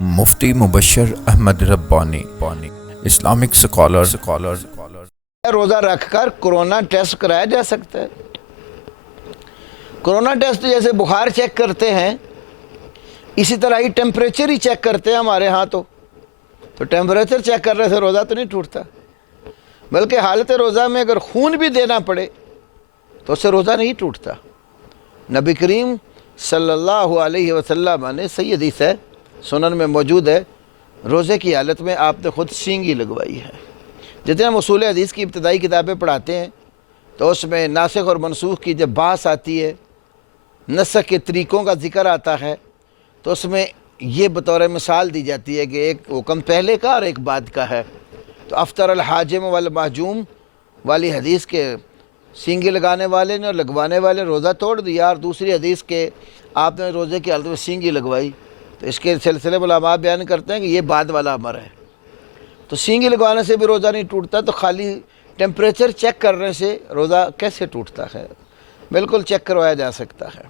مفتی مبشر احمد ربانی Islamic scholar روزہ رکھ کر کرونا ٹیسٹ کرایا جا سکتا ہے۔ کرونا ٹیسٹ جیسے بخار چیک کرتے ہیں اسی طرح ہی ٹیمپریچر ہی چیک کرتے ہیں ہمارے ہاں تو ٹیمپریچر چیک کرنے سے روزہ تو نہیں ٹوٹتا، بلکہ حالت روزہ میں اگر خون بھی دینا پڑے تو اس سے روزہ نہیں ٹوٹتا۔ نبی کریم صلی اللہ علیہ وسلم نے صحیح حدیث ہے، سنن میں موجود ہے، روزے کی حالت میں آپ نے خود سینگی لگوائی ہے۔ جتنے ہم اصول حدیث کی ابتدائی کتابیں پڑھاتے ہیں تو اس میں ناسخ اور منسوخ کی جب بحث آتی ہے، نسخ کے طریقوں کا ذکر آتا ہے، تو اس میں یہ بطور مثال دی جاتی ہے کہ ایک حکم پہلے کا اور ایک بعد کا ہے۔ تو افطر الحاجم والمحجوم والی حدیث کے سینگی لگانے والے نے اور لگوانے والے روزہ توڑ دیا، اور دوسری حدیث کے آپ نے روزے کی حالت میں سینگی لگوائی، تو اس کے سلسلے میں علماء بیان کرتے ہیں کہ یہ بعد والا امر ہے۔ تو سینگی لگوانے سے بھی روزہ نہیں ٹوٹتا، تو خالی ٹیمپریچر چیک کرنے سے روزہ کیسے ٹوٹتا ہے؟ بالکل چیک کروایا جا سکتا ہے۔